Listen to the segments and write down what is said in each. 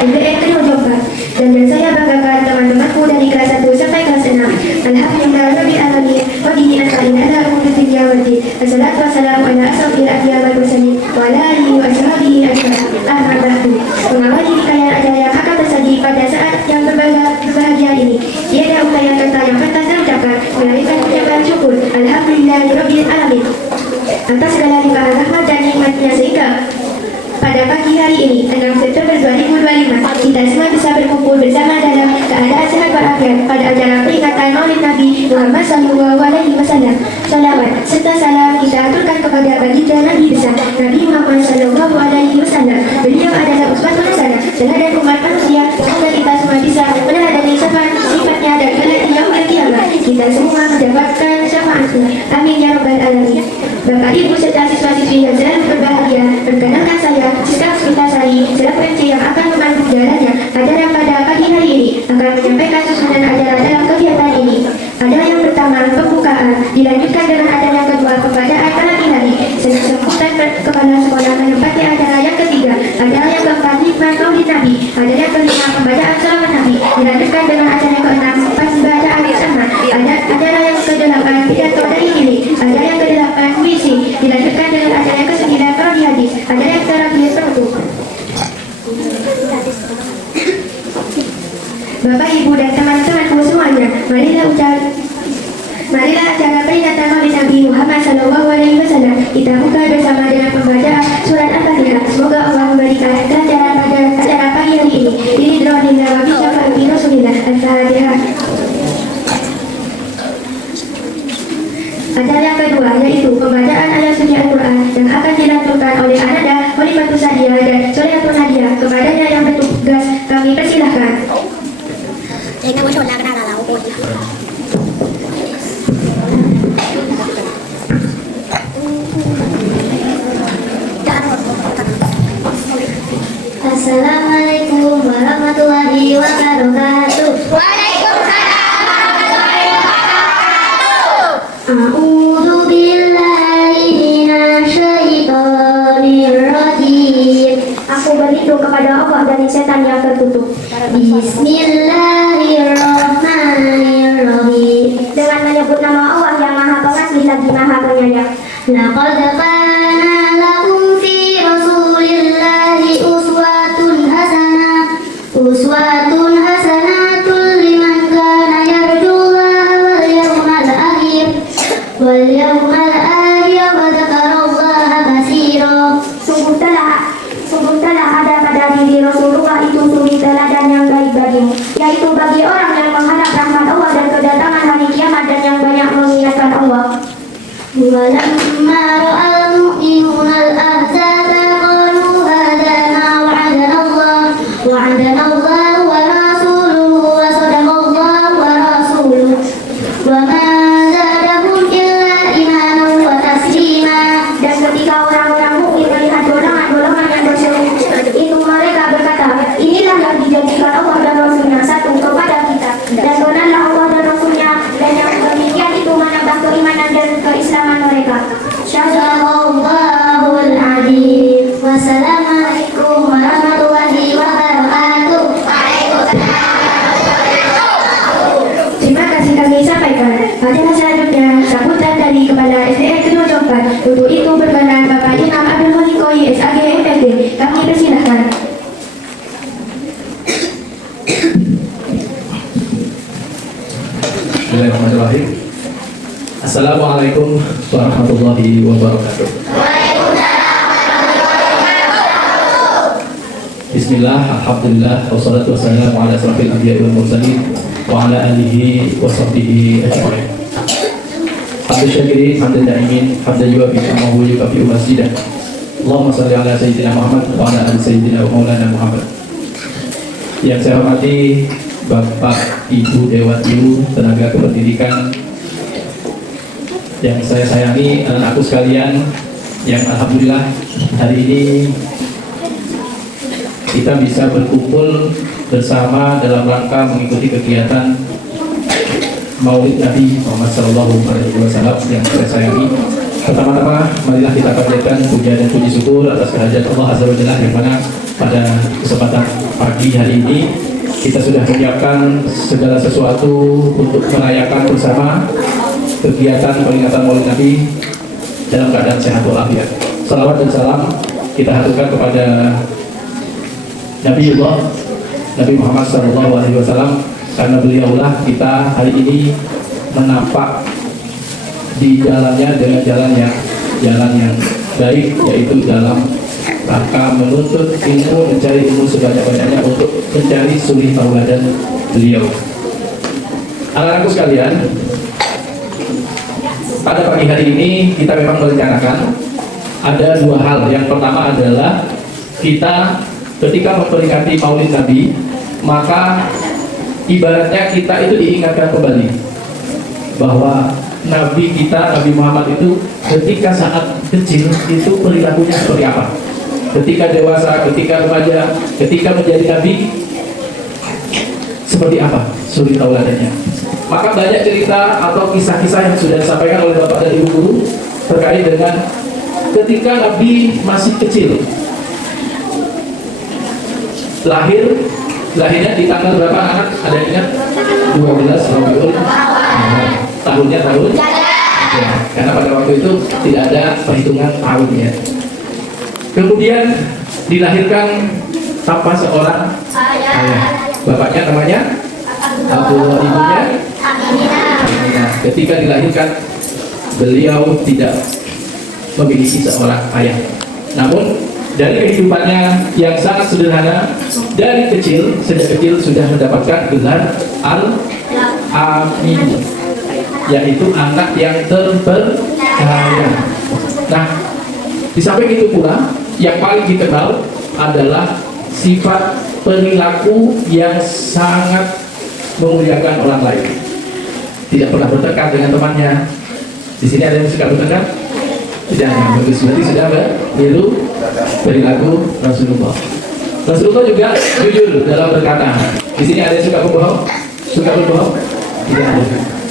SDN Kedua Jombang. Dan saya banggakan teman-temanku dari kelas 1 sampai kelas 6. Alhamdulillah rabbil alamin wa bihi nasta'in ala umuri dunya waddin. Wassalatu wassalamu ala asrofil anbiya wal mursalin wa ala alihi wa sahbihi ajma'in. Amma ba'du. Mengawali rangkaian acara yang akan tersaji pada saat yang berbahagia ini, tiada upaya kata yang pantas terucapkan melainkan ucapan syukur alhamdulillahirabbil alamin atas segala limpahan rahmat dan nikmatnya, sehingga pada pagi hari ini 6 September 2025 kita semua bisa berkumpul bersama dalam keadaan sehat walafiat pada acara peringatan Maulid Nabi Muhammad SAW. Salawat serta salam kita aturkan kepada baginda Nabi besar Nabi Muhammad SAW. Beliau adalah uswatun hasanah, teladan umat manusia. Semoga kita semua bisa meneladani sifatnya dan kelak di yaumil qiyamah kita semua mendapatkan syafaatnya. Amin ya rabbal alamin. Bapak Ibu serta siswa-siswi yang selalu berbahagia, perkenalkan saya Siska Sari selaku MC yang akan memandu jalannya acara pada pagi hari ini, akan menyampaikan susunan acara dalam kegiatan ini. Ada yang pertama pembukaan, dilanjutkan dengan acara yang kedua pembacaan pagi hari, sambutan kepala sekolah menempati acara yang ketiga, acara yang keempat hikmah Maulid Nabi, acara yang kelima pembacaan salawat Nabi, dilanjutkan dengan acara yang keenam pasti bacaan bersama, acara yang kedelapan pidato dari ini, acara yang kedelapan puisi, dilanjutkan dengan acara yang kesembilan parodi hadis, acara yang terakhir penutup. Bapak, Ibu, dan teman-temanku semuanya, marilah acara peringatan Maulid Nabi Muhammad SAW kita buka bersama dengan pembacaan surat Al-Fatihah. Semoga Allah memberikan kelancaran pada acara pagi hari ini. Bismillahirrahmanirrahim. Wa bi syafa'ati Rasulillah. Al-Fatihah. Acara yang kedua yaitu pembacaan ayat suci Al-Quran yang akan dilanjutkan oleh Ananda Khalifatus Sadia dan Solehatun Nadia. Kepadanya yang bertugas kami persilahkan. เองนักวิชาการอะไรเราพูด Assalamualaikum warahmatullahi wabarakatuh. Waalaikumsalam warahmatullahi wabarakatuh. A'udzu billahi minasyaitonir rajim. Aku berlindung kepada Allah dari setan yang terkutuk. Bismillahirrahmanirrahim. Dengan menyebut nama Allah yang Maha Pengasih lagi Maha Penyayang. Laqad kana lakum fi Rasulillahi uswatun hasanatun liman kana yarjullaha wal yawmal akhir wa dzakarallaha katsiran. Sungguh telah ada pada diri Rasulullah itu suri teladan yang baik bagimu, yaitu bagi orang yang mengharap rahmat Allah dan kedatangan hari kiamat dan yang banyak mengingatkan Allah. Walamma ra'al mu'minuna al-ahzaba qalu hadha ma wa'adana Allah wa rasuluhu wa sadaqallahu wa rasuluhu wa ma zadahum illa imanan wa taslima. Dan ketika orang-orang mukmin melihat golongan yang berseru itu, mereka berkata, inilah yang dijanjikan Allah dan Rasulnya satu kepada kita, dan benarlah Allah dan Rasulnya, dan yang demikian itu menambah keimanan dan keislaman mereka. Syadallahul adzim. Wassalamualaikum warahmatullahi wabarakatuh. Terima kasih kami sampaikan. Acara selanjutnya sambutan dari Kepala SDN Kedua Jombang. Untuk itu berkenan Bapak Imam Abdul Khalikoy SAG MPD. Kami persilahkan. Bismillahirrahmanirrahim. Assalamualaikum warahmatullahi wabarakatuh. Bismillah, alhamdulillah, wassalatu wassalamu ala asrofil anbiya wal mursalin wa ala alihi wa sahbihi ajma'in. Hamdul syakirin, hamdul da'imin, hamdul yuwafi ni'amahu yukafi umasidah. Allahumma salli ala sayyidina Muhammad wa ala ali sayyidina wa maulana Muhammad. Yang saya hormati Bapak, Ibu, Dewan Guru, tenaga kependidikan, yang saya sayangi anak-anakku sekalian, yang alhamdulillah hari ini kita bisa berkumpul bersama dalam rangka mengikuti kegiatan Maulid Nabi Muhammad SAW yang saya sayangi. Pertama-tama, marilah kita panjatkan puja dan puji syukur atas kehadiran Allah Azza wa Jalla, yang mana pada kesempatan pagi hari ini kita sudah menyiapkan segala sesuatu untuk merayakan bersama kegiatan peringatan Maulid Nabi dalam keadaan sehat walafiat. Salawat dan salam kita haturkan kepada Nabiullah Nabi Muhammad SAW, karena beliaulah kita hari ini menapak di jalannya dengan jalan yang baik, yaitu dalam rangka menuntut ilmu, mencari ilmu sebanyak-banyaknya untuk mencari suri tauladan beliau. Anak-anakku sekalian, pada pagi hari ini kita memang merencanakan ada dua hal. Yang pertama adalah kita ketika memperingati Maulid Nabi, maka ibaratnya kita itu diingatkan kembali bahwa Nabi kita, Nabi Muhammad itu ketika saat kecil itu perilakunya seperti apa, ketika dewasa, ketika remaja, ketika menjadi Nabi seperti apa suri tauladannya. Maka banyak cerita atau kisah-kisah yang sudah disampaikan oleh Bapak dan Ibu guru terkait dengan ketika Nabi masih kecil, lahirnya di tanggal berapa anak? Ada yang ingat? 12 Rabiul tahunnya tahun ya, karena pada waktu itu tidak ada perhitungan tahunnya. Kemudian dilahirkan tanpa seorang ayah. Bapaknya namanya Abdullah, ibunya Aminah. Ketika dilahirkan beliau tidak memiliki seorang ayah. Namun dari kehidupannya yang sangat sederhana, dari kecil, sejak kecil sudah mendapatkan gelar Al-Amin, yaitu anak yang terpercaya. Nah, di samping itu pula yang paling dikenal adalah sifat perilaku yang sangat memuliakan orang lain. Tidak pernah bertengkar dengan temannya. Di sini ada yang suka bertengkar? Tidak ada. Bagus, berarti sudah meniru perilaku Rasulullah. Rasulullah juga jujur dalam berkata. Di sini ada yang suka berbohong? Suka berbohong? Tidak ada.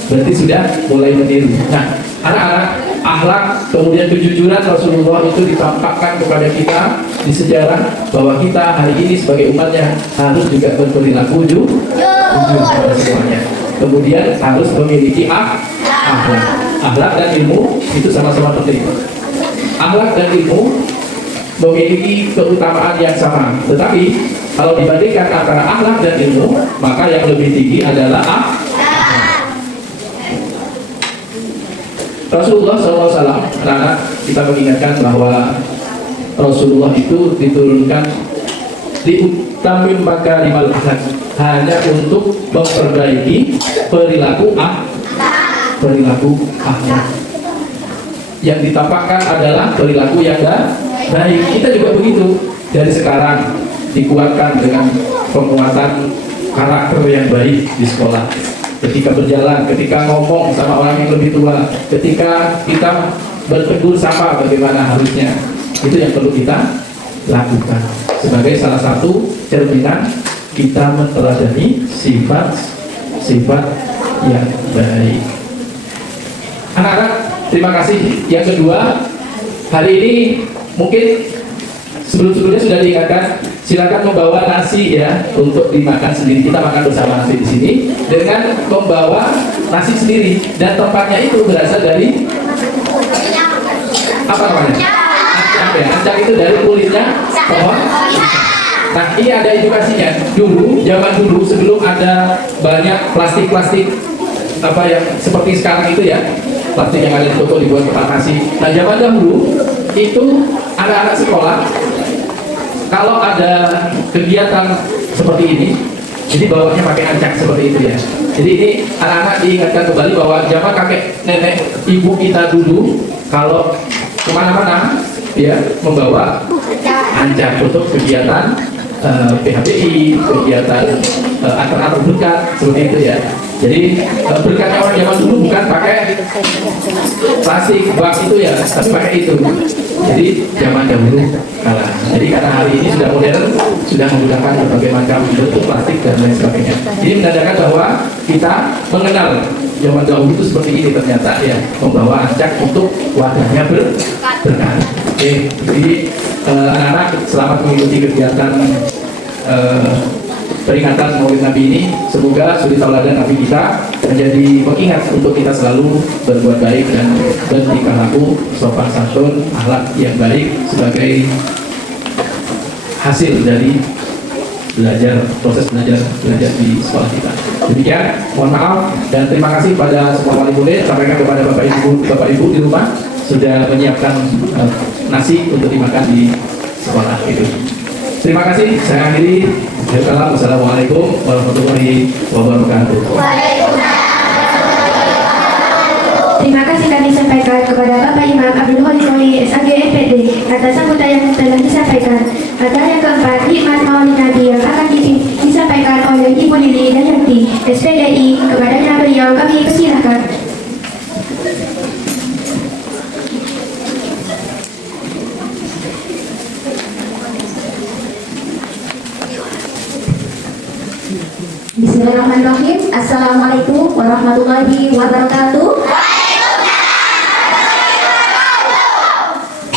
Berarti sudah mulai meniru. Nah, anak-anak, akhlak kemudian kejujuran Rasulullah itu ditampakkan kepada kita di sejarah bahwa kita hari ini sebagai umatnya harus juga berperilaku jujur pada semuanya. Kemudian harus memiliki akhlak dan ilmu itu sama-sama penting. Akhlak dan ilmu memiliki keutamaan yang sama, tetapi kalau dibandingkan antara akhlak dan ilmu, maka yang lebih tinggi adalah akhlak. Rasulullah SAW, anak-anak, kita mengingatkan bahwa Rasulullah itu diturunkan diutamin makarimal akhlak hanya untuk memperbaiki perilaku akhlak. Yang ditampakkan adalah perilaku yang baik. Kita juga begitu. Dari sekarang dikuatkan dengan penguatan karakter yang baik di sekolah. Ketika berjalan, ketika ngomong sama orang yang lebih tua, ketika kita bertegur sapa bagaimana harusnya, itu yang perlu kita lakukan sebagai salah satu cerminan kita meneladani sifat yang baik. Anak-anak, terima kasih. Yang kedua, hari ini mungkin sebelum-sebelumnya sudah diingatkan, silakan membawa nasi ya untuk dimakan sendiri. Kita makan bersama nasi di sini dengan membawa nasi sendiri, dan tempatnya itu berasal dari apa namanya? Ancak ya. Ancak itu dari kulitnya pohon. Nah, ini ada edukasinya. Zaman dulu sebelum ada banyak plastik apa yang seperti sekarang itu ya, plastik yang ada di toko dibuat tempat nasi. Nah, zaman dahulu itu anak-anak sekolah kalau ada kegiatan seperti ini, jadi bawanya pakai ancak seperti itu ya. Jadi ini anak-anak diingatkan kembali bahwa zaman kakek nenek ibu kita dulu kalau kemana-mana ya membawa ancak untuk kegiatan PHBI, kegiatan antar berkat seperti itu ya. Jadi berkatnya orang zaman dulu bukan pakai plastik bak itu ya, tapi pakai itu. Jadi zaman dahulu kalah. Jadi karena hari ini sudah modern, sudah menggunakan berbagai macam bentuk plastik dan lain sebagainya. Ini menandakan bahwa kita mengenal zaman dahulu itu seperti ini ternyata ya, membawa ancak untuk wadahnya berkah. Oke, jadi anak-anak selamat mengikuti kegiatan peringatan Maulid Nabi ini, semoga suri tauladan Nabi kita menjadi pengingat untuk kita selalu berbuat baik dan bertingkah laku sopan santun, akhlak yang baik sebagai hasil dari proses belajar di sekolah kita. Demikian, mohon maaf dan terima kasih pada semua wali murid, sampaikan kepada Bapak Ibu di rumah sudah menyiapkan nasi untuk dimakan di sekolah itu. Terima kasih, saya akhiri. Wassalamualaikum warahmatullahi wabarakatuh. Terima kasih kami sampaikan kepada Bapak Imam Abdul Khalid Koli SAG MPD atas sambutan yang telah disampaikan. Acara yang keempat, hikmat Maulid Nabi yang akan disampaikan oleh Ibu Lili Dayanti SPDI. Kepadanya beliau kami persilahkan. Bismillahirrahmanirrahim. Assalamualaikum warahmatullahi wabarakatuh.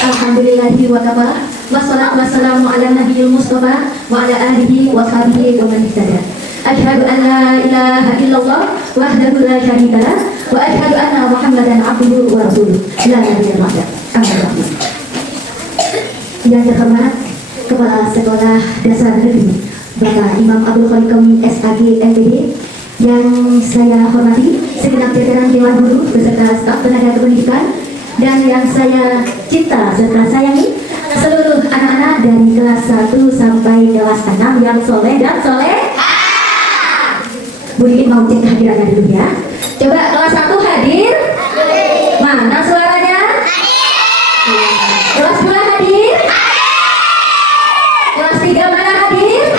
Alhamdulillahi wa kafa. Wassalatu wassalamu ala nabiyil mustafa wa ala alihi wa sahbihi wa man ihtada. Asyhadu an la ilaha illallah wahdahu la syarika lah wa asyhadu anna Muhammadan abduhu wa rasuluh. La nabiyya ba'da. Yang terhormat Kepala Sekolah Dasar Negeri Bapak Imam Abdul Khalid Koli SAG MPD, yang saya hormati segenap jajaran Dewan Guru beserta staf tenaga kependidikan, dan yang saya cinta serta sayangi seluruh anak-anak dari kelas 1 sampai kelas 6 yang soleh dan soleh. Bu Lili mau cek kehadirannya dulu ya. Coba kelas 1 hadir? Mana suaranya? Kelas 2 hadir? Kelas 3 mana hadir?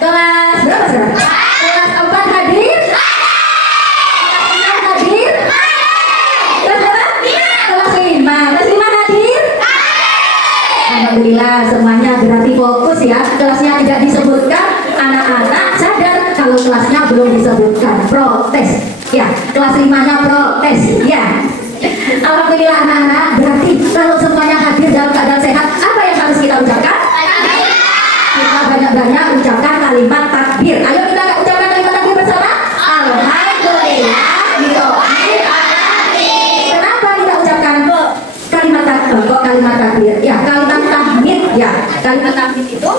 Kelas berapa sekarang? Kelas 4 hadir? Kelas 6 hadir? Kelas berapa? Kelas 5. Kelas 5 hadir? Alhamdulillah semuanya berarti fokus ya. Kelasnya tidak disebutkan, anak-anak sadar kalau kelasnya belum disebutkan. Protes ya, kelas 5-nya protes ya. Alhamdulillah anak-anak, berarti kalau semuanya hadir dalam keadaan sehat, apa yang harus kita ucapkan? Kita banyak-banyak ucapkan kalimat takbir. Ayo kita ucapkan kalimat takbir bersama. Alhamdulillah. Kenapa kita ucapkan kalimat takbir? Kok kalimat takbir? Ya, kalimat tahmid ya. Kalimat tahmid itu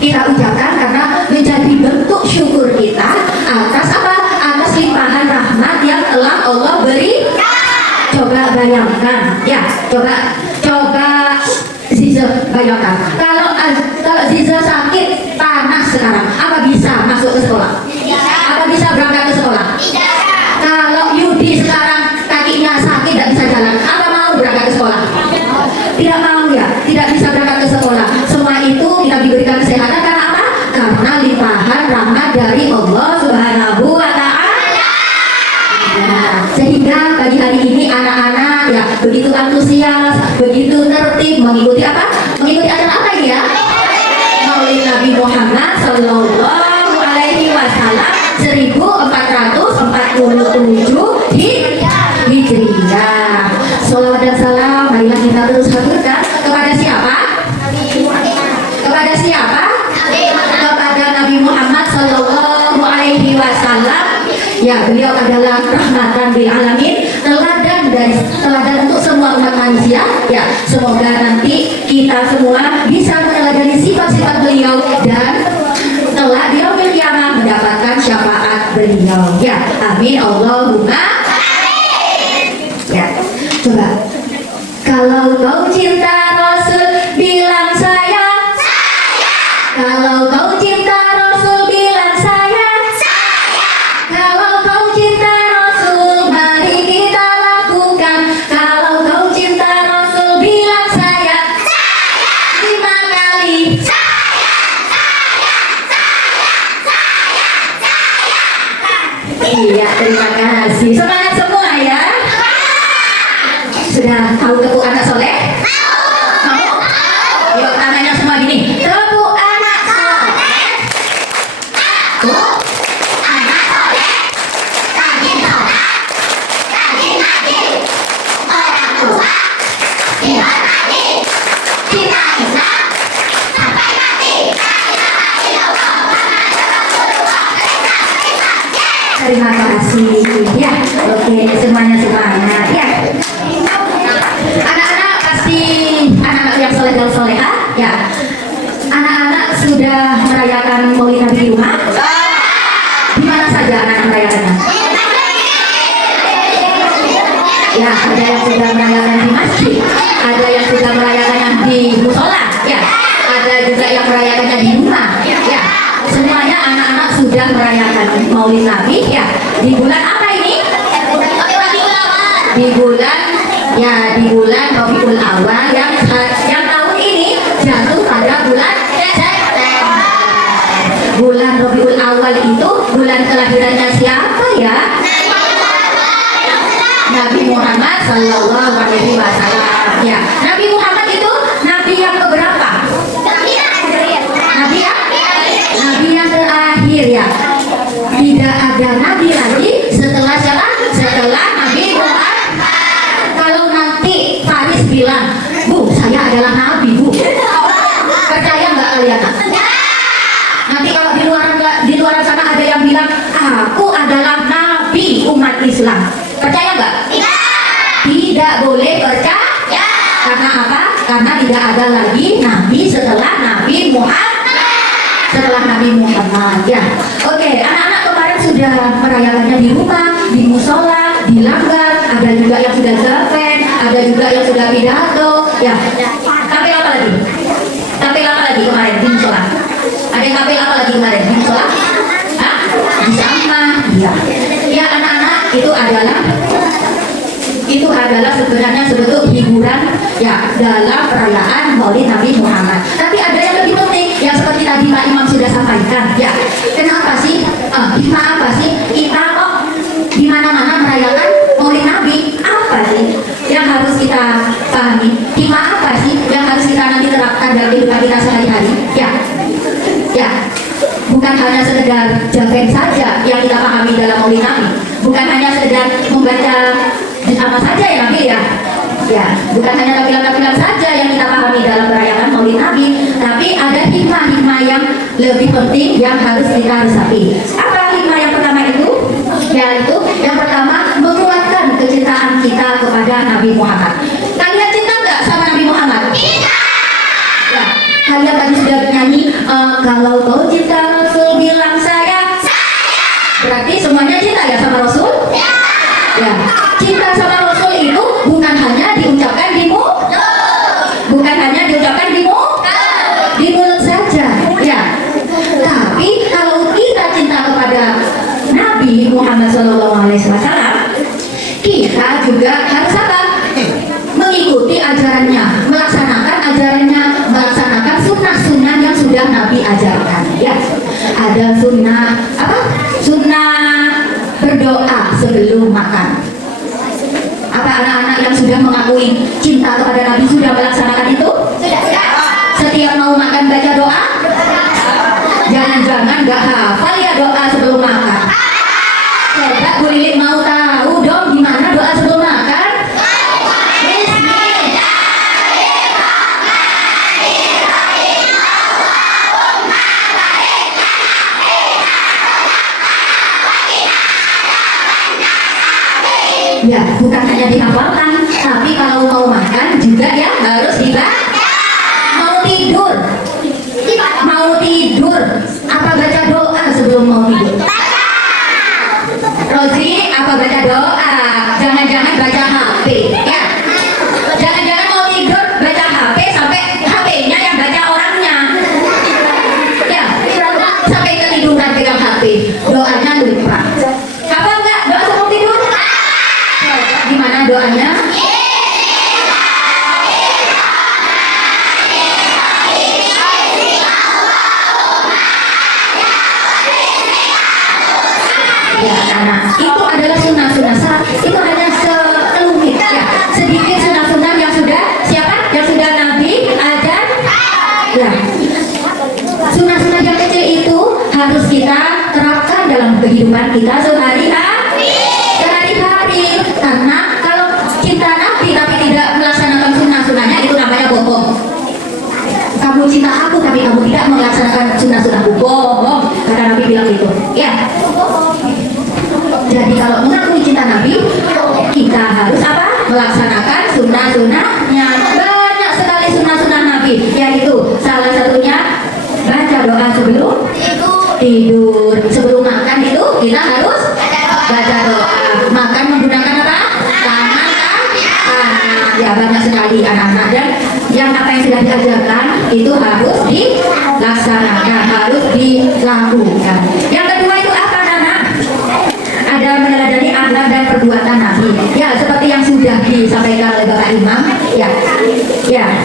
kita ucapkan karena menjadi bentuk syukur kita atas apa? Atas limpahan rahmat yang telah Allah beri. Coba bayangkan ya, coba Ziza bayangkan kalau Ziza sakit panas sekarang, apa bisa masuk ke sekolah? Apa bisa berangkat ke sekolah? Kalau Yudi sekarang kakinya sakit tidak bisa jalan, apa mau berangkat ke sekolah? Tidak mau ya, tidak bisa berangkat ke sekolah. Semua itu kita diberikan kesehatan karena apa? Karena limpahan rahmat dari Allah Subhanahu wa Ta'ala. Sehingga pagi hari ini anak-anak ya begitu antusias, begitu tertib mengikuti apa? Mengikuti acara apa ini ya? Maulid Nabi Muhammad Sallallahu Alaihi Wasallam 1447 Hijriah. Salawat dan salam marilah kita terus haturkan kepada siapa? Kepada siapa? Kepada Nabi Muhammad Sallallahu Alaihi Wasallam. Ya, beliau adalah rahmatan bil alamin, teladan untuk semua umat manusia. Ya, semoga nanti kita semua bisa meneladani sifat-sifat beliau dan telah di yaumil qiyamah mendapatkan syafaat beliau. Ya, amin Allahumma amin. Ya, coba kalau kau cinta Rasul bilang saya. Kalau kau cinta Rasul bilang saya. Kalau kau cinta Rasul mari kita lakukan. Kalau kau cinta Rasul bilang saya. 5 kali. Iya, terima kasih. Ya, ada yang sudah merayakan di masjid, ada yang sudah merayakannya di musola, ya, ada juga yang merayakannya di rumah, ya. Semuanya anak-anak sudah merayakan Maulid Nabi, ya. Di bulan apa ini? Di bulan Rabiul Awal yang tahun ini jatuh pada bulan September. Bulan Rabiul Awal itu bulan kelahirannya siapa ya? Nabi Muhammad Sallallahu Alaihi Wasallam. Ya, Nabi Muhammad itu nabi yang keberapa? Nabi yang terakhir ya. Tidak ada nabi lagi setelah siapa? Setelah Nabi Muhammad. Kalau nanti Faris bilang, Bu, saya adalah nabi, Bu. Percaya nggak kalian? Nanti kalau di luar sana ada yang bilang, aku adalah nabi umat Islam. Percaya nggak? Tidak boleh percaya. Karena apa? Karena tidak ada lagi nabi setelah Nabi Muhammad. Setelah Nabi Muhammad, ya. Oke, anak-anak kemarin sudah merayakannya di rumah, di musola, di langgar. Ada juga yang sudah zaven, ada juga yang sudah pidato, ya. Tampil apa lagi? Tampil apa lagi kemarin di musola? Ada yang tampil apa lagi kemarin di musola? Hah? Di sama, iya. Ya, anak-anak itu adalah sebenarnya sebentuk hiburan ya dalam perayaan Maulid Nabi Muhammad. Tapi ada yang lebih penting yang seperti tadi Pak Imam sudah sampaikan ya. Kenapa sih? Hikmah apa sih? Kita kok di mana-mana merayakan Maulid Nabi? Apa sih yang harus kita pahami? Hikmah apa sih yang harus kita nanti terapkan dalam kehidupan kita sehari-hari? Ya. Bukan hanya sekedar javen saja yang kita pahami dalam Maulid Nabi. Bukan hanya sekedar membaca apa saja ya Nabi ya. Ya, bukan hanya tampilan-tampilan saja yang kita pahami dalam merayakan Maulid Nabi, tapi ada hikmah-hikmah yang lebih penting yang harus kita resapi. Apa hikmah yang pertama itu? Yaitu yang pertama menguatkan kecintaan kita kepada Nabi Muhammad. Kalian cinta nggak sama Nabi Muhammad? Ya, kalian tadi sudah bernyanyi kalau kau cinta Rasul bilang saya. Berarti semuanya cinta ya sama Rasul? Ya, cinta sama Rasul itu bukan hanya diucapkan di mulut, bukan hanya diucapkan di mulut saja, ya. Tapi kalau kita cinta kepada Nabi Muhammad SAW, kita juga harus apa? Mengikuti ajarannya, melaksanakan ajarannya, melaksanakan sunnah-sunnah yang sudah Nabi ajarkan. Ya, ada sunnah apa? Sunnah berdoa sebelum makan. Apa anak-anak yang sudah mengakui cinta kepada Nabi sudah melaksanakan itu? Sudah. Setiap mau makan baca doa? Jangan-jangan nggak hafal ya doa sebelum makan. Coba Bu Lilik mau tahu dong gimana doa sebelum makan? Ya, bukan hanya dihafalkan, tapi kalau mau makan juga ya harus dibaca. Mau tidur, apa baca doa sebelum mau tidur? Rozi, apa baca doa? Jangan-jangan baca HP, ya? Jangan-jangan mau tidur baca HP sampai HP-nya yang baca orangnya, ya? Sampai ketiduran pegang HP, doanya lupa. Apa enggak doa sebelum tidur? Gimana doanya? Ya, anak, itu adalah sunnah-sunnah. Itu hanya sekelumit ya, sedikit sunnah-sunnah yang sudah siapa? Yang sudah Nabi ajar. Ya, sunnah-sunnah yang kecil itu harus kita terapkan dalam kehidupan kita sehari-hari. Karena kalau cinta Nabi tapi tidak melaksanakan sunnah-sunnahnya itu namanya bohong. Kamu cinta aku tapi kamu tidak melaksanakan sunnah-sunnahku, bohong. Kata Nabi bilang itu. Ya. Jadi kalau mengakui cinta Nabi, kita harus apa? Melaksanakan sunnah-sunnahnya. Banyak sekali sunnah-sunnah Nabi, yaitu salah satunya baca doa sebelum tidur. Sebelum makan itu kita harus baca doa. Makan menggunakan apa? Tangan Ya, banyak sekali anak-anak, dan yang apa yang sudah diajarkan itu harus dilaksanakan, harus dilakukan. Yang kedua itu apa, Nana? Ada meneladani akhlak dan perbuatan Nabi. Ya, seperti yang sudah disampaikan oleh Bapak Imam. Ya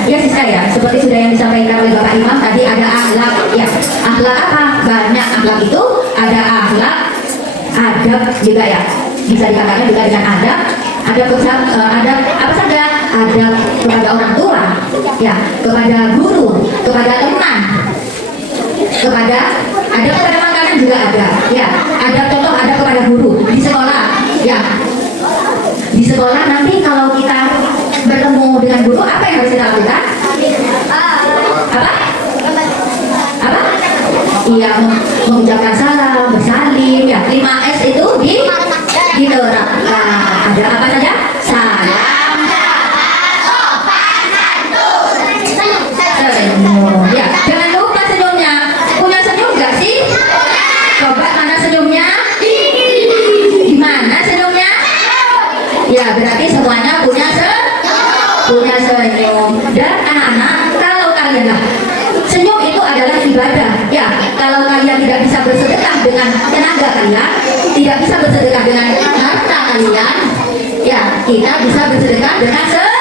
Siska ya. Seperti sudah yang disampaikan oleh Bapak Imam tadi, ada akhlak. Ya, akhlak apa? Banyak akhlak itu. Ada akhlak, adab juga ya. Bisa dikatakan juga dengan adab. Ada apa saja? Adab kepada orang tua, ya, kepada guru, kepada teman, kepada makanan juga ada, ya. Ada contoh, ada kepada guru di sekolah, ya. Di sekolah nanti kalau kita bertemu dengan guru, apa yang harus kita lakukan? Apa? Iya, mengucapkan salam, bersalim, ya. 5S itu diterapkan. Ada apa saja? Salam, sopan santun, senyum. Ya, jangan lupa senyumnya. Punya senyum nggak sih? Coba mana senyumnya? Gimana senyumnya? Ya, berarti semuanya punya senyum. Dan anak-anak, kalau kalian senyum itu adalah ibadah. Ya, kalau kalian tidak bisa bersedekah dengan tenaga kalian, tidak bisa bersedekah dengan harta kalian, ya, kita bisa bersedekah dengan senyum.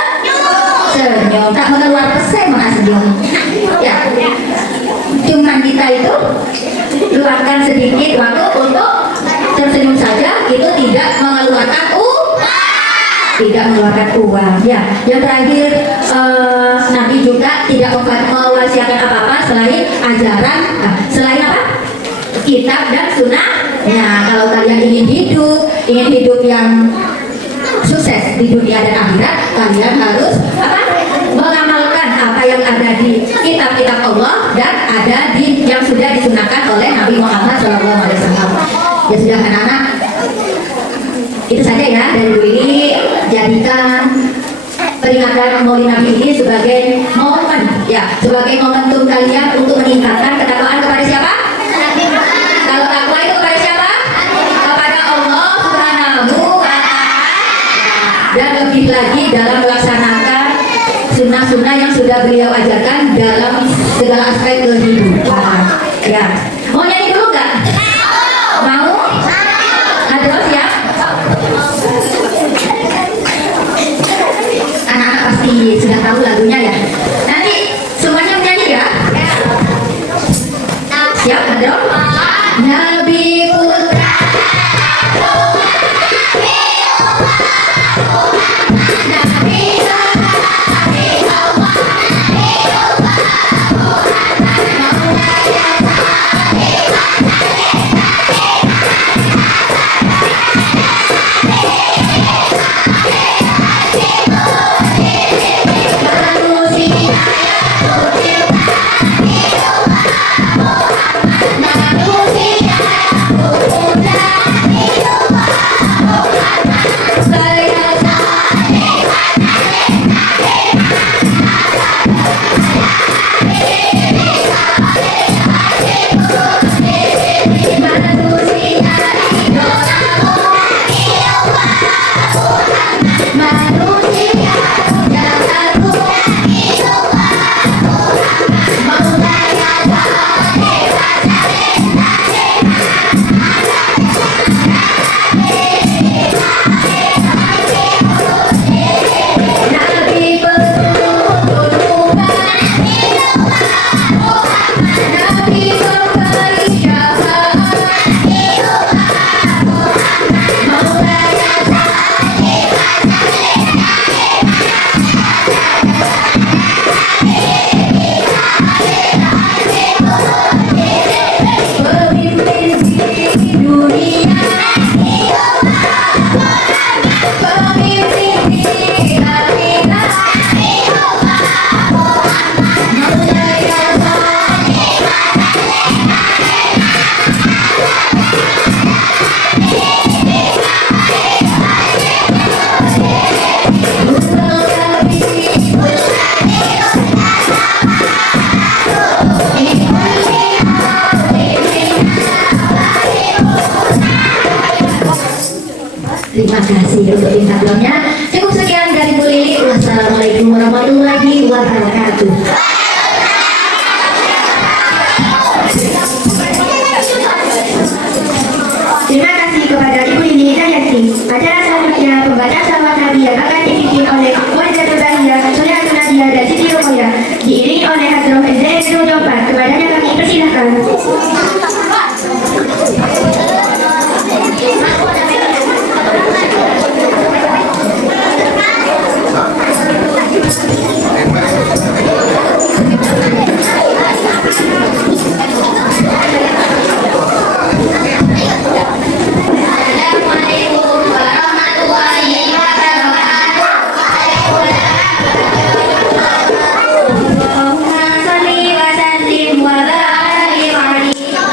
Tak mengeluar persen mana senyum. Ya, cuman kita itu luangkan sedikit waktu untuk tersenyum saja, itu tidak mengeluarkan uang. Ya, yang terakhir, Nabi juga tidak mewasiatkan apa-apa selain ajaran, selain apa? Kitab dan sunnah. Ya, kalau kalian ingin hidup yang sukses di dunia dan akhirat, kalian harus apa? Mengamalkan apa yang ada di kitab-kitab Allah dan ada di yang sudah disunahkan oleh Nabi Muhammad SAW. Ya sudah, anak-anak, itu saja ya dari Bu Lili. Jadikan peringatan Maulid Nabi ini sebagai momen, ya, sebagai momentum kalian untuk meningkatkan ketakwaan kepada siapa? Kalau takwa itu kepada siapa? Kepada Allah Subhanahu wa Ta'ala. Dan lebih lagi dalam melaksanakan sunnah-sunnah yang sudah beliau ajarkan dalam segala aspek kehidupan. Ya, mau nyanyi dulu nggak? Mau? Ada siap? Anak-anak pasti sudah tahu lagunya ya. Nanti semuanya menyanyi ya. Siap, Adro? Nabi Putra Terima kasih untuk bintang filmnya. Cukup sekian dari Bu Lili. Wassalamualaikum. wabarakatuh. Terima kasih kepada Ibu Lili Hidayati. Acara selanjutnya pembacaan salawat Nabi yang akan dipimpin oleh Walidatul Bahiyah, Solihatun Nadia dan Siti Rokoya, diiringi oleh Hadroh SDN 24. Kepadanya kami persilahkan. Assalamualaikum warahmatullahi wabarakatuh. Allahumma sholli wa sallim wa barik alaihi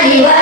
Bye.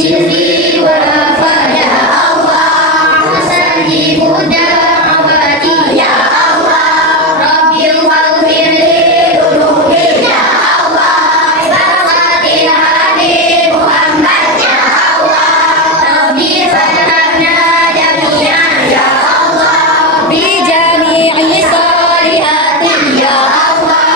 سري وأخفى يا الله أستجيب دعوتي يا الله ربي اغفر لي ذنوبي يا الله بركة الحبيب محمد يا الله ربي فرحنا جميعا يا الله بجميع الصالحات يا الله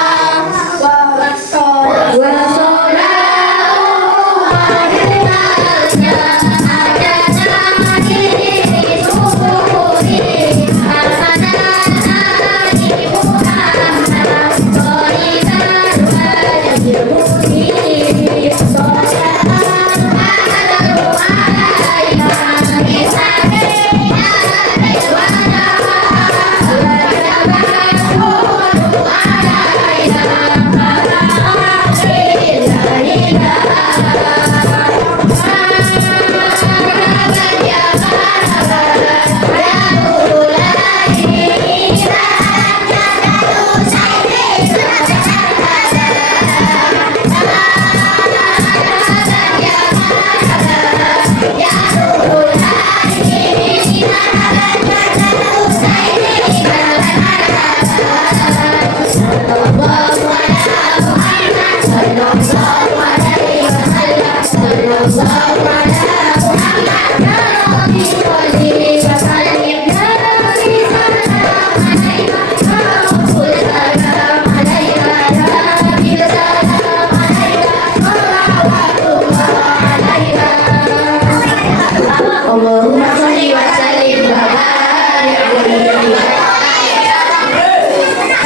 Allahumma sholli wa sallim wa barik alaihi.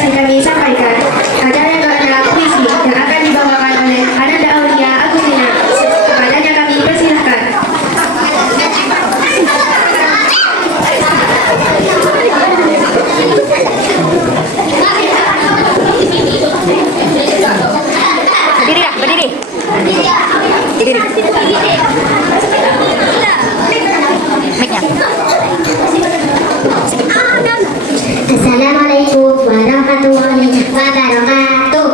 Kami sampaikan acara doa puisi yang akan dibawakan oleh Ananda Aulia Agustina. Kepadanya kami persilahkan. Berdiri dah, berdiri. Berdiri. Mic-nya. Assalamualaikum warahmatullahi wabarakatuh.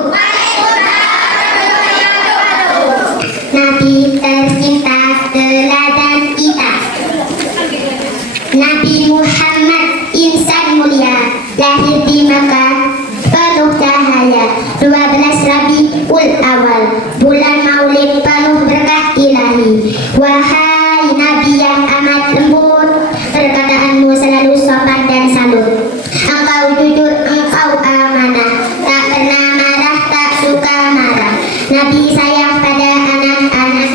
Nabi tercinta teladan kita, Nabi Muhammad insan mulia, lahir di Makkah penuh cahaya, 12 Rabiul Awal, bulan Maulid penuh berkah ilahi. Wahai Nabi yang amat lembut, perkataanmu selalu sopan dan santun. Engkau jujur, engkau amanah, tak pernah marah, tak suka marah. Nabi sayang pada anak-anak,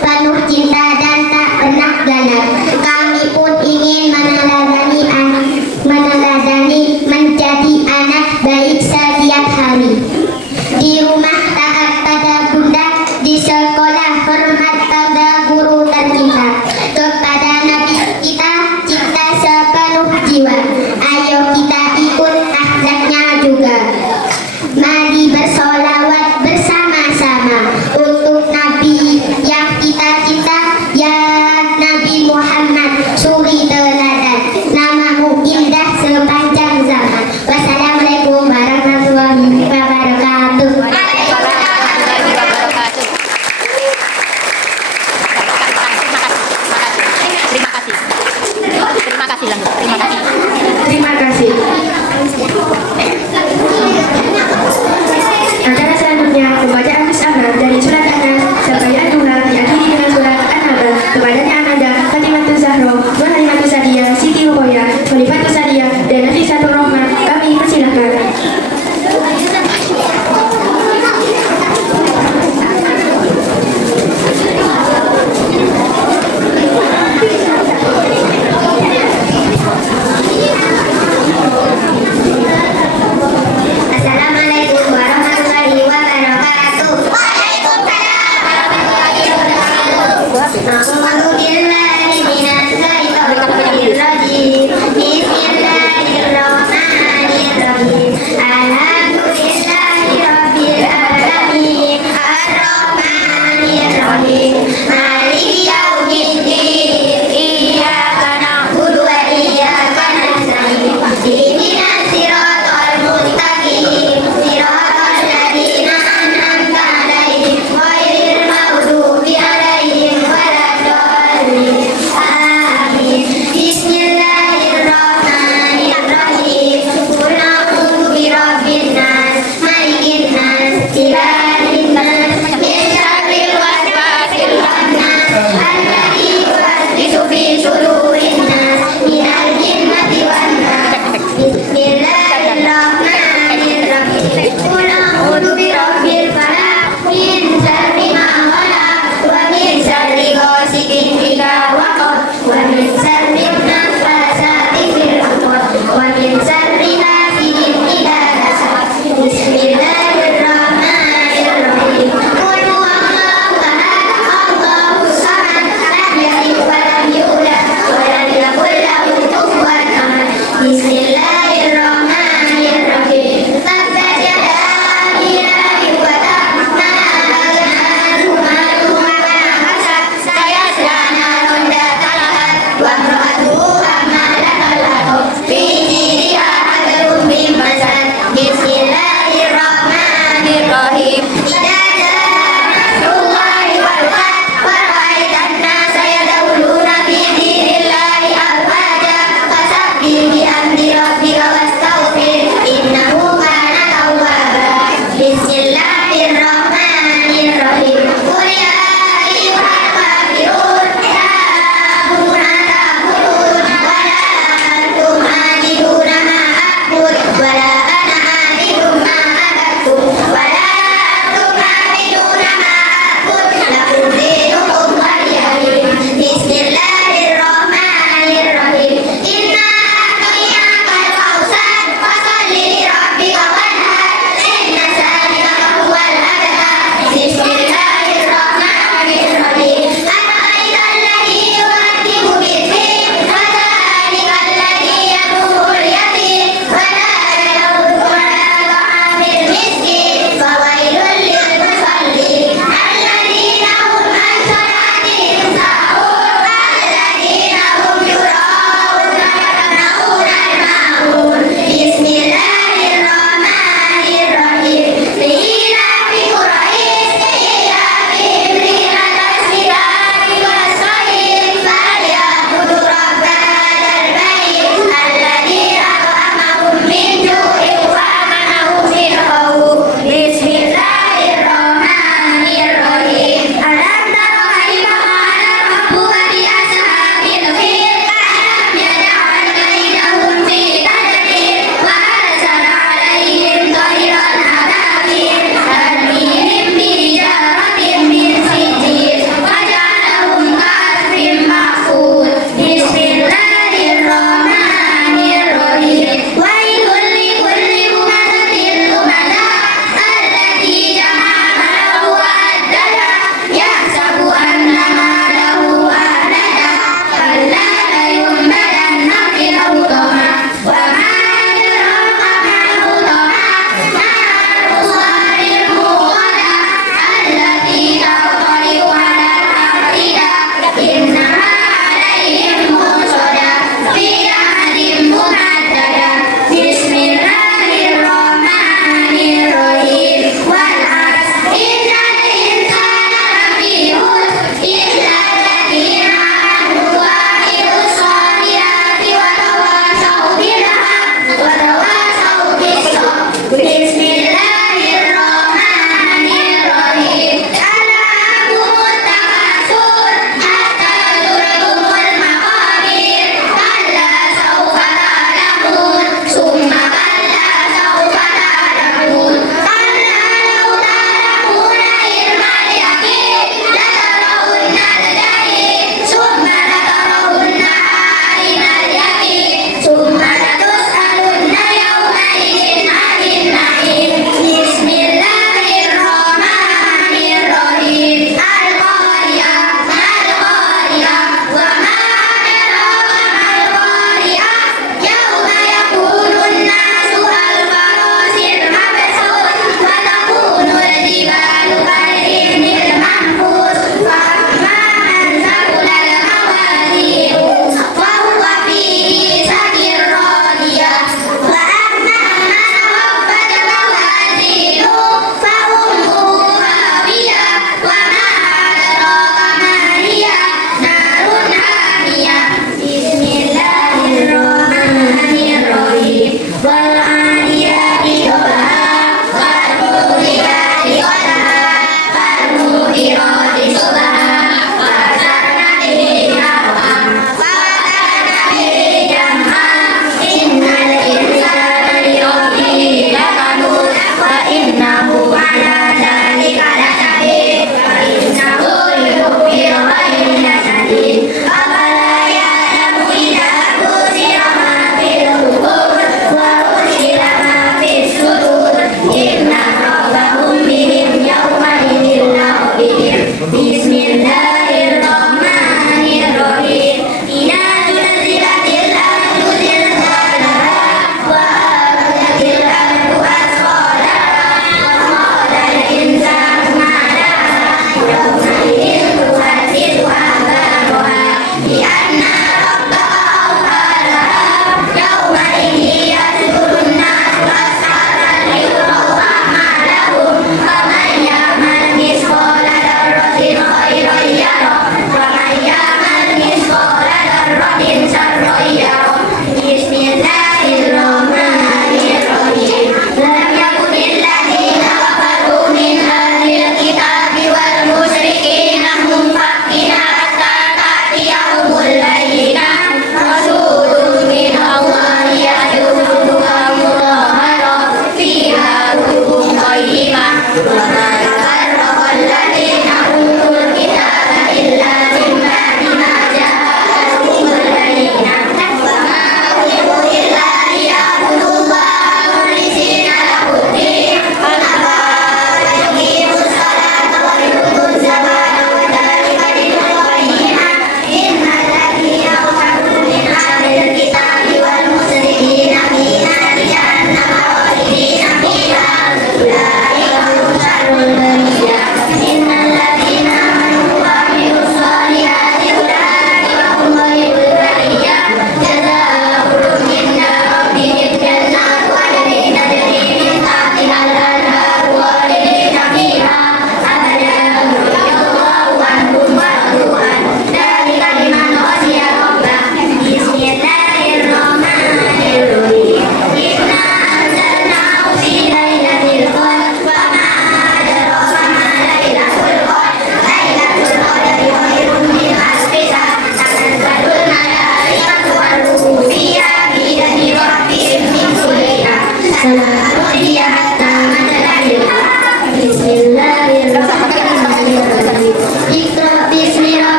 penuh cinta dan tak pernah galak. Kami pun ingin meneladani menjadi anak baik setiap hari. Di rumah taat pada bunda, di sekolah hormat pada guru tercinta. Kepada Nabi kita cinta sepenuh jiwa. Ayo kita ikut akhlaknya juga. Mari bersolawat bersama-sama untuk Nabi yang kita cinta, ya Nabi Muhammad suri teladan. Namamu indah sepanjang zaman. Wassalamualaikum warahmatullahi wabarakatuh. Terima kasih lanjut. Terima kasih. Terima kasih. Acara selanjutnya pembacaan Al-Ahmad dari surat Anas sampai Ad-Duha diakhiri dengan surat An-Naba. Kepadanya Ananda, Fatimatu Zahro, Wahalimatu Sadia, Siti Ruqoyah, Khalifatu Sadia, dan Nafisatul Rahman. Kami persilahkan.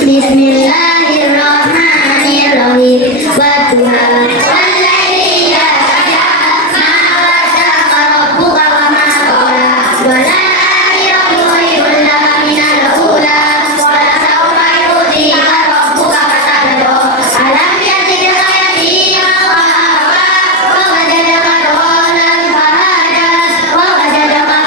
Bismillahirrahmanirrahim. Wa wallayli idza saja ma wadda'aka rabbuka wa ma qala wa lal akhiratu khairun laka minal ula wa la sawfa yu'tika rabbuka fatarda alam yajidka yatiman fa awa wa wajadaka dhalan fahada wa wajadaka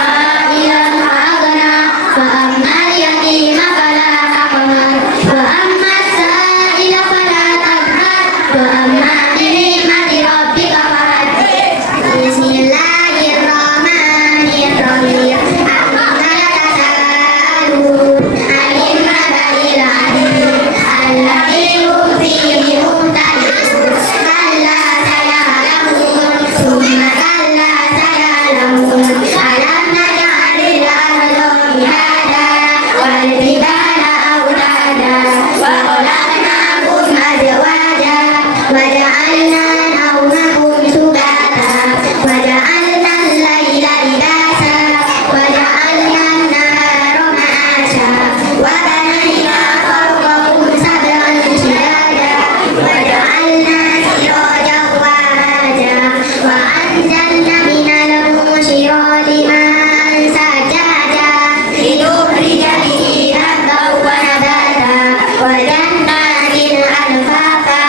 a'ilan fa'aghna fa ammal yatima fala taqhar wa ammas sa'ila fala tanhar wa amma bi ni'mati rabbika fahaddith. Bismillahirrahmanirrahim. Amma yatasaalun 'anil naba'il 'azim alladzi hum fihi mukhtalifun. Kalla saya'lamun tsumma kalla saya'lamun alam naj'alil arda mihada wal jibala awtada wa khalaqnakum azwaja wa ja'alna nawmakum subata wa ja'alna al-laila libasa wa ja'alna an-nahara ma'asha wa banayna fawqakum sab'an shidada wa ja'alna sirajan wahaja wa anzalna minal mu'shirati ma'an sajaja linukhrija bihi habban wa nabata wa jannatin alfafa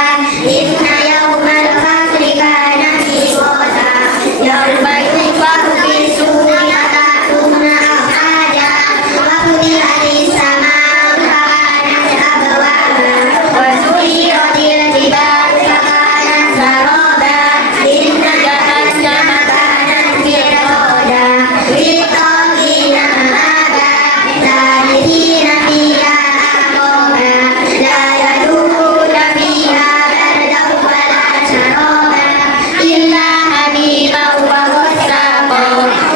inna yawmal fasli kana miqata yawma yunfaku bis-suri fata'tuna afwaja wa futihatis samaa'u fakanat abwaba wa suyiratil jibalu fakanat saraba inna jahannama kanat mirsada litaghina ma'aba labithina fiha ahqaba la yadukhuna fiha bardan wala sharaba illa hamiman wa ghassaqa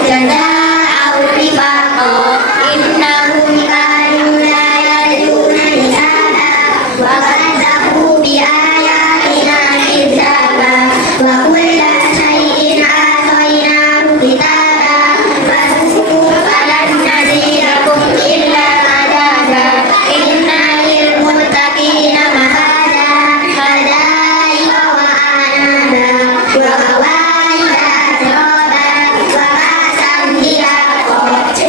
jazaa'an wifaqa innahum kanu la yarjuna hisaba wa kadzabu bi ayatina kidzaba wa kulla shay'in ahsaynahu kitaba fadhuqu falan nazirakum illa adaba inna lil muttaqina mafada hadaika wa anaba wa qawaida atraba wa kasan dihaqa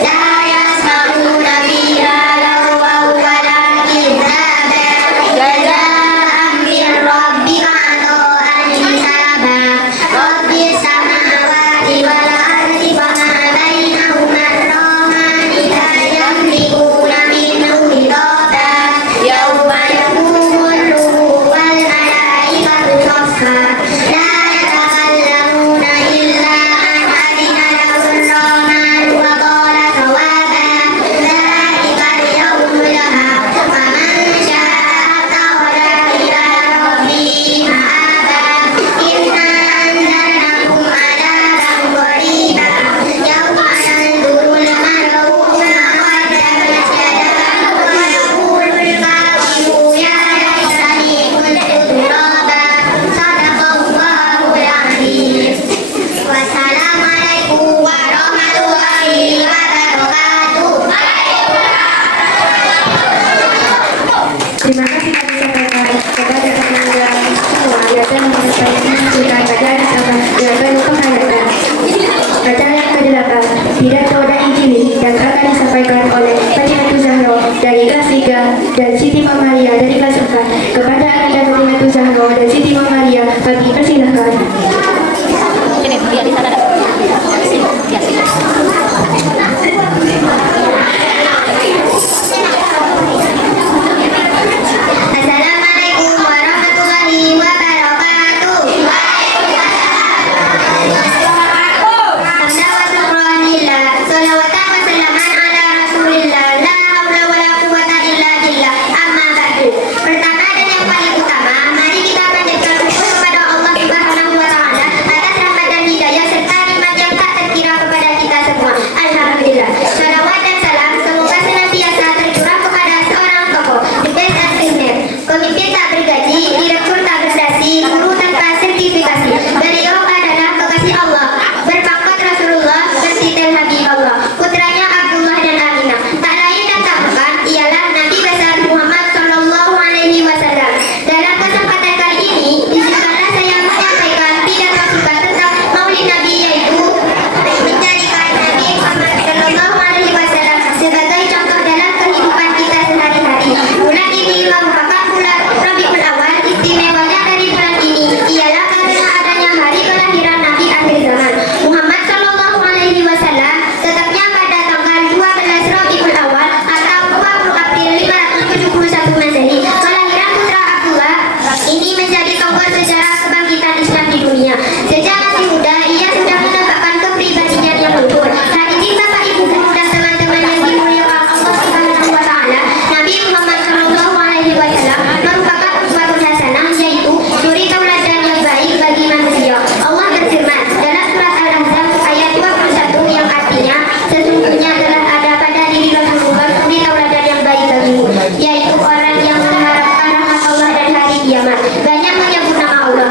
la yasma'una fiha lagwan wala kidzaba jazaa'an min rabbika 'ata'an hisaba rabbis samawati wal ardi fama bainahuma ar-rahmani la yamlikuna minhu khitaba yawma yaqumul ruhu wal malaikatu saffa la yatakallamuna illa man adina lahu ar-rahmanu wa qala sawaba dhalika al-yawmul haqq faman sha'a ittakhadha ila rabbihi ma'aba inna anzalnakum 'adaban qariba yawma yanzurul mar'u ma qaddamat yadahu wa yaqulul kafiru ya laitani kuntu turaba sadaqallahul 'azim. Wassalamualaikum warahmatullahi wabarakatuh. Terima kasih kami sampaikan kepada penyelenggara semua yang telah menyampaikan acara yang penuh penghayatan. Acara yang ke-8, pidato dan injili yang akan disampaikan oleh Fatimah Zahra dari kelas 3 dan Siti Mamalia dari kelas 4. Kepada Anda Fatimah Zahra dan Siti Mamalia, kami persilahkan. Assalamualaikum warahmatullahi wabarakatuh. Hamdan wa syukran lillah, sholawatan wa salaman ala rasulillah, la haula wa la quwwata illa billah. Amma ba'du. Pertama dan yang paling utama, mari kita panjatkan syukur kepada Allah Subhanahu wa taala bergaji, direktur tak berdasi, guru tanpa sertifikasi. Beliau adalah kekasih Allah, berpangkat Rasulullah, bertitel Habibullah. Putranya Abdullah dan Aminah. Tak lain dan tak bukan, ialah Nabi besar Muhammad Sallallahu Alaihi Wasallam. Dalam kesempatan kali ini, izinkanlah saya menyampaikan pidato singkat tentang Maulid Nabi, yaitu menjadikan Nabi Muhammad Sallallahu Alaihi Wasallam sebagai contoh dalam kehidupan kita sehari-hari. Bulan ini merupakan bulan Rabiul Awal. Istimewanya dari bulan ini ialah karena adanya hari kelahiran Nabi akhir zaman Muhammad Sallallahu Alaihi Wasallam, tetapnya pada tanggal 12 Rabiul Awal atau 20 April 571 Masehi. Kelahiran putra Abdullah ini menjadi tokoh sejarah kebangkitan Islam di dunia. Sejak masih muda, ia sudah menampakkan kepribadian yang luhur. Hari ini Bapak Ibu guru dan teman-teman yang dimuliakan Allah Subhanahu wa Ta'ala, Nabi Muhammad Sallallahu Alaihi Wasallam merupakan uswatun hasanah, yaitu suri tauladan yang baik bagi manusia. Allah berfirman dalam surat Al-Ahzab ayat 21 yang artinya, sesungguhnya telah ada pada diri Rasulullah suri tauladan yang baik bagimu, yaitu orang yang mengharapkan rahmat Allah dan hari kiamat, banyak menyebut nama Allah.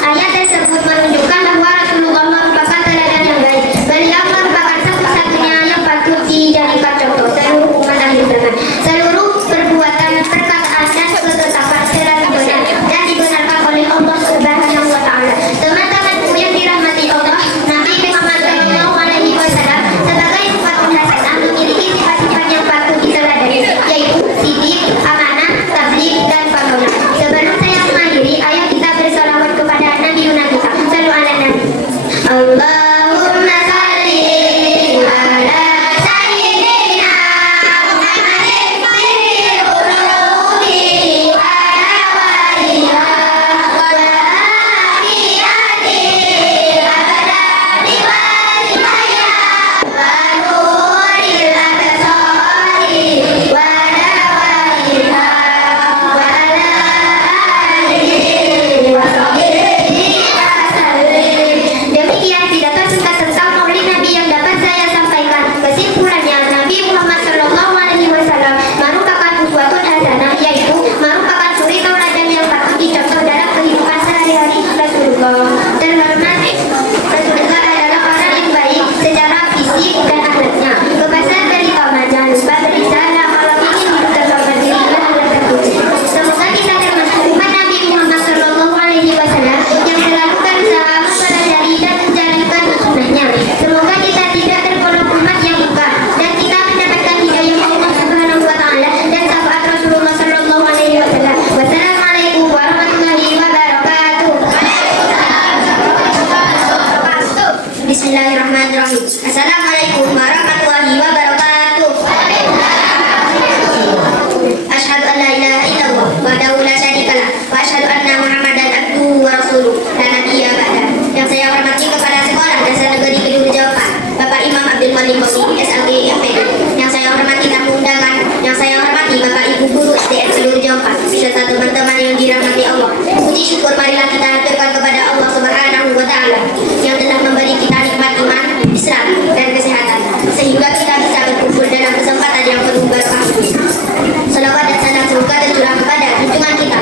Ayat tersebut menunjukkan bahwa Rasulullah merupakan teladan yang baik. Beliau merupakan satu-satunya yang patut dijadikan contoh seluruh umat akhir zaman. Seluruh perbuatan, perkataan dan ketetapan selalu benar dan dibenarkan oleh Allah Subhanahu wa Ta'ala. Teman-temanku yang dirahmati Allah, Nabi Muhammad Sallallahu Alaihi Wasallam sebagai uswatun hasanah memiliki sifat-sifat yang patut diteladani, yaitu sidik, amanah, tabligh, dan pamanah. Sebelum saya mengakhiri, ayo kita bersolawat kepada Nabi Yuna kita. Sallu ala Nabi. Allahumma salli ala sayyidina Muhammadin khairil qulubi wa ala waliha wa ala ahiyati wa ala diwalihaya wa nuril absari wa ala waliha wa ala alihi wa sahbihi wasallim. Demikian pidato singkat tentang Maulid Nabi yang dapat saya sampaikan. Kesimpulannya, Nabi Muhammad Sallallahu Alaihi Wasallam merupakan uswatun hasanah, yaitu merupakan suri tauladan yang patut dicontoh dalam kehidupan sehari-hari Rasulullah. Terhormat, Rasulullah adalah orang yang baik secara fisik dan akhlaknya. Kebasan dari Tama, jangan lupa berisalah kalau ingin hidup terhormat dirinya adalah terpuji. Semoga kita termasuk umat Nabi Muhammad Sallallahu Alaihi Wasallam yang selalu berusaha mempelajari dan menjalankan sunnahnya. Semoga kita tidak tergolong umat yang lupa dan kita mendapatkan hidayah Allah Subhanahu wa Ta'ala dan syafaat Rasulullah Sallallahu Alaihi Wasallam. Wassalamualaikum warahmatullahi wabarakatuh. Bismillahirrahmanirrahim. Assalamualaikum warahmatullahi wabarakatuh. Asyhadu an la ilaha illallah wahdahu la syarikalah wa asyhadu anna Muhammadan abduhu wa rasuluh la nabiyya ba'dah. Yang saya hormati kepada Sekolah Dasar Negeri Kedua Jawapan, Bapak Imam Abdul Malik Qasi, SLG FPD. Yang saya hormati tamu undangan, yang saya hormati Bapak Ibu guru SDN seluruh Jawapan, beserta teman-teman yang dirahmati Allah. Puji syukur marilah kita haturkan kepada Allah Subhanahu wa Ta'ala yang telah memberi kita nikmat iman, Islam, dan kesehatan, sehingga kita bisa berkumpul dalam kesempatan yang penuh berkah. Salawat dan salam semoga tercurah kepada junjungan kita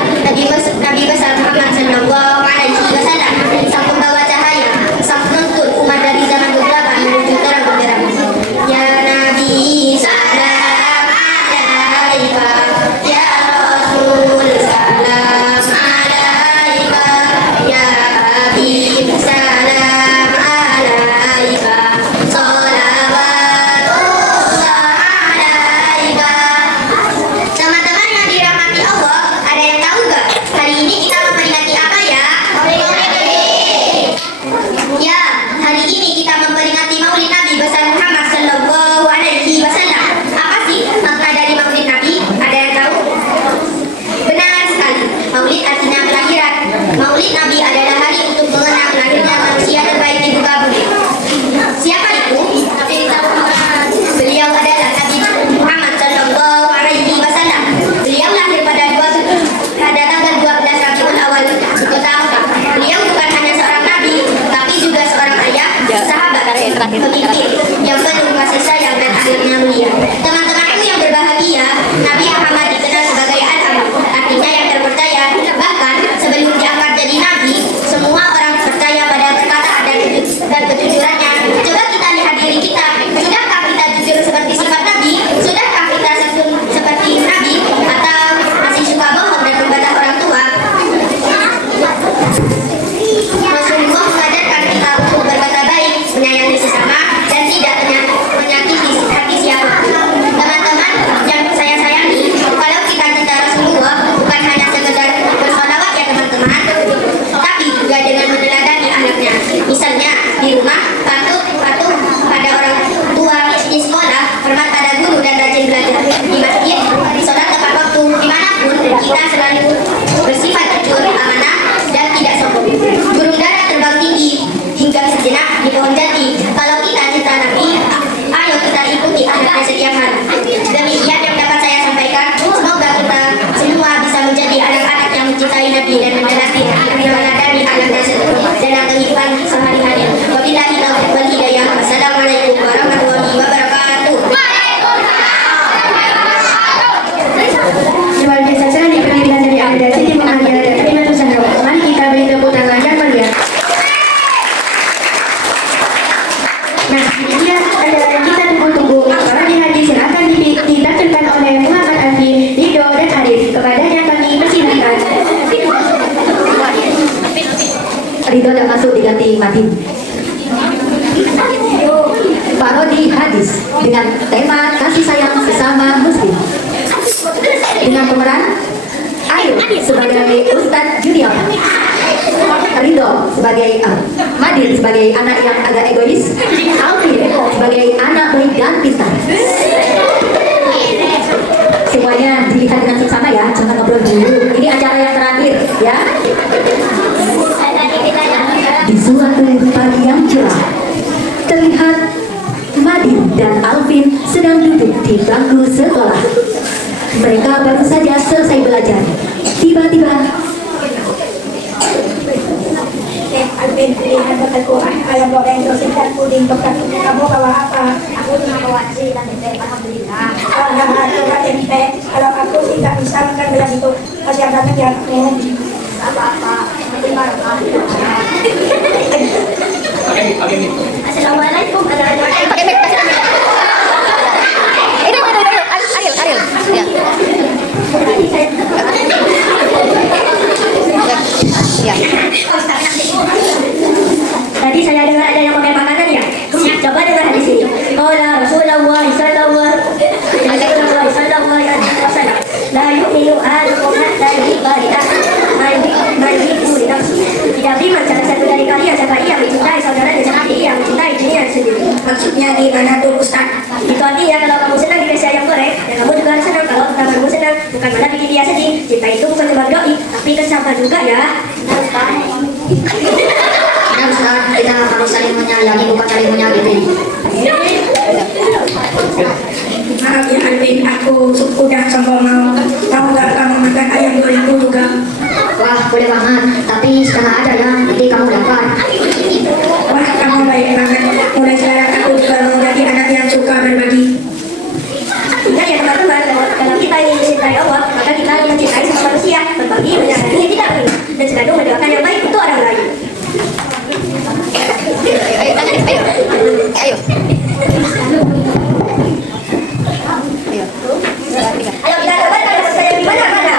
Nabi besar Muhammad Sallallahu Alaihi Wasallam, sang pembawa cahaya, sang penuntun umat dari zaman kegelapan menuju terang benderang. Ya Nabi salam alaika, ya Rasul salam alaika, ya Habib salam alaika, salawatullah alaika. Teman-teman yang dirahmati Allah, ada yang tahu gak hari ini kita memperingati apa ya? Ya, hari ini kita memperingati Maulid Nabi besar Muhammad Sallallahu Alaihi Wasallam. Apa sih makna dari Maulid Nabi? Ada yang tahu? Benar sekali, Maulid artinya kelahiran. Maulid Nabi adalah hari untuk mengenang lahirnya manusia terbaik di muka bumi. Siapa itu? Beliau adalah Nabi Muhammad Sallallahu Alaihi Wasallam. Beliau lahir pada tanggal 12 Rabiul Awal kota Mekah. Beliau bukan hanya seorang nabi, tapi juga seorang ayah, sahabat, pemimpin yang penuh kasih sayang dan akhlaknya mulia. Teman-temanku yang berbahagia, Nabi Muhammad dikenal sebagai Al-Amin, artinya yang terpercaya, teman, tapi juga dengan meneladani anaknya. Misalnya di rumah patuh pada orang tua, di sekolah hormat pada guru dan rajin belajar, di masjid sholat tepat waktu, dimanapun kita selalu bersifat jujur, amanah dan tidak sombong. Burung dara terbang tinggi hingga sejenak di pohon jati. Kalau kita cinta Nabi, ayo kita ikuti anaknya setiap hari. Demikian yang dapat saya sampaikan. Semoga kita semua bisa menjadi anak-anak yang mencintai Nabi dan meneladani anaknya dalam kehidupan sehari-hari. Wabillahi taufiq wal hidayah. Wassalamualaikum warahmatullahi wabarakatuh. Luar biasa sekali penampilan dari Anda Siti Muhammadiyah dan Kalimantan Nusantara. Mari kita beri tepuk tangan yang meriah. Nah, ini dia adalah yang kita tunggu-tunggu. Para dihadiri akan ditampilkan oleh Muhammad Alfi, Rido, dan Arif. Kepadanya kami persilahkan. Ridho dan masuk diganti Madin. Parodi hadis dengan tema kasih sayang sesama muslim. Dengan pemeran Ayu sebagai Ustadz Junior, Ridho sebagai Madin sebagai anak yang agak egois, Alfi sebagai anak baik dan pintar. Semuanya dilihat dengan seksama ya, jangan ngobrol dulu. Ini acara yang terakhir ya. Di suatu pagi yang cerah, terlihat Madin dan Alvin sedang duduk di bangku sekolah. Mereka baru saja selesai belajar. Tiba-tiba Alvin, lihat bekalku ayam goreng terus ikan puding bekal. Kamu bawa apa? Aku cuma bawa nasi dan tempe. Alhamdulillah. Coba tempe. Kalau aku sih nggak bisa makan bilang itu. Masih ada lagi aku. Apa-apa. Assalamualaikum. Pakai mic, kasih mic. Ini Ariel. Ya. Tadi saya dengar ada yang pakai makanan ya. Coba dengar hadis ini. Qala Rasulullah sallallahu alaihi wasallam, la yu'minu ahadukum hatta yuhibba li akhihi ma yuhibbu li nafsihi. Tidak beriman salah satu dari kalian sampai ia mencintai saudaranya seperti ia mencintai dirinya sendiri. Maksudnya gimana tuh Ustaz? Itu artinya kalau kamu senang dikasih ayam goreng, dan kamu juga harus senang kalau kamu senang. Bukan malah bikin dia sedih. Cinta itu bukan cuma doi, tapi kesama juga ya. ya Ustaz, kita harus saling menyayangi bukan saling menyakiti. Maaf ya Alvin, aku udah coba mau nggak kamu makan ayam gorengku juga. Wah, boleh banget, tapi setengah aja ya, nanti kamu dapat. Wah, kamu baik banget. Mulai sekarang aku juga mau jadi anak yang suka berbagi. Ingat ya teman-teman, kalau kita ingin mencintai Allah, maka kita ingin mencintai sesama manusia, berbagi, menyayangi yang tidak punya, dan selalu mendoakan yang baik untuk orang lain. Ayo. Ayo kita coba ada saya di mana-mana.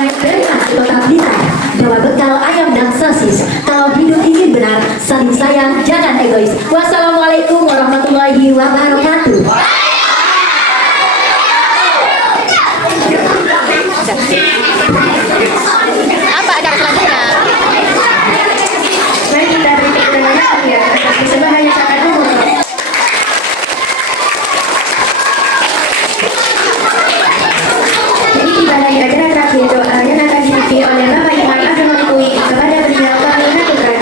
Naik berenang di kota Blitar, bawa bekal ayam dan sosis. Kalau hidup ingin benar, saling sayang, jangan egois. Wassalamualaikum warahmatullahi wabarakatuh. Apa ada selanjutnya? Mari kita beri tepuk tangan yang meriah atas persembahan yang sangat umum. Ini tiba lagi acara terakhir doa yang akan dipimpin oleh Bapak Imam Abdul Malikui. Kepada beliau kami lakukan.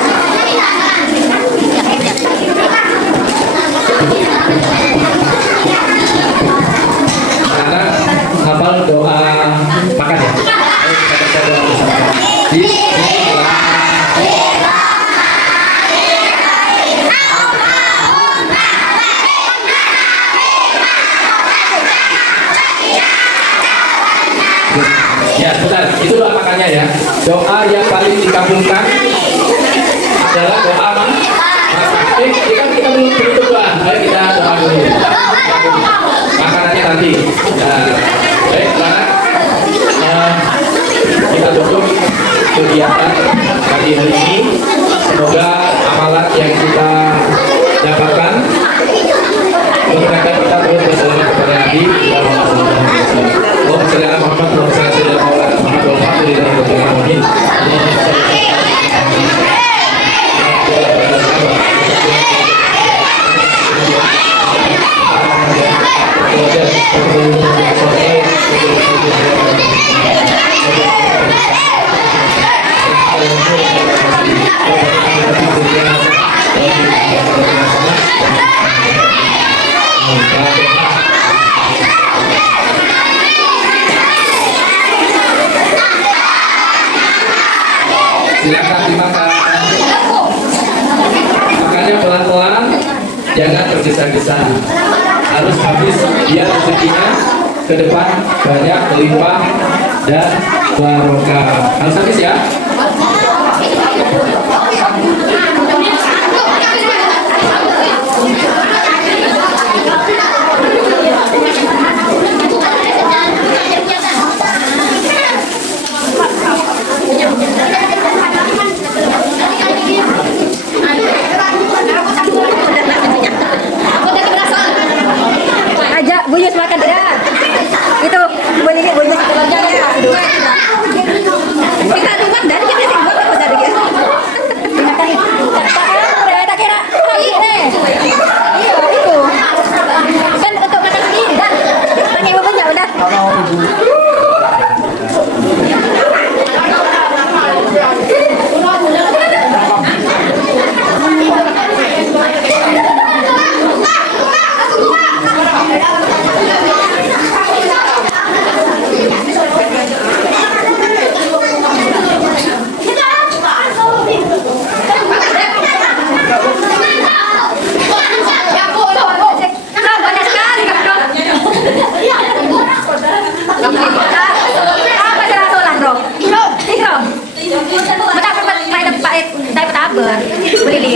Anak hafal doa makan ya. Ayo kita baca doa bersama. Bismillah. Ya, sebentar. Itu doa makannya ya. Doa yang paling dikabulkan adalah doa makan. Kita belum tutup doa. Ayo kita doa dulu. Makanannya nanti. Nah, baik, sekarang kita tutup kegiatan pagi hari ini. Semoga amalan yang kita dapatkan Silakan dimakan. Makannya pelan-pelan, jangan tergesa-gesa. Harus habis biar rezekinya ke depan banyak, melimpah dan barokah. Harus habis ya. Ajak Buyus makan tidak? Itu Buyus keluarga ya. Kita dengar dari kita sih buat apa tadi ya? Tak kira lagi nih. Iya itu. Kan untuk makan sendiri kan? Pakai bumbunya udah. Apa cara solan, Bro? Ikram. Betapa beli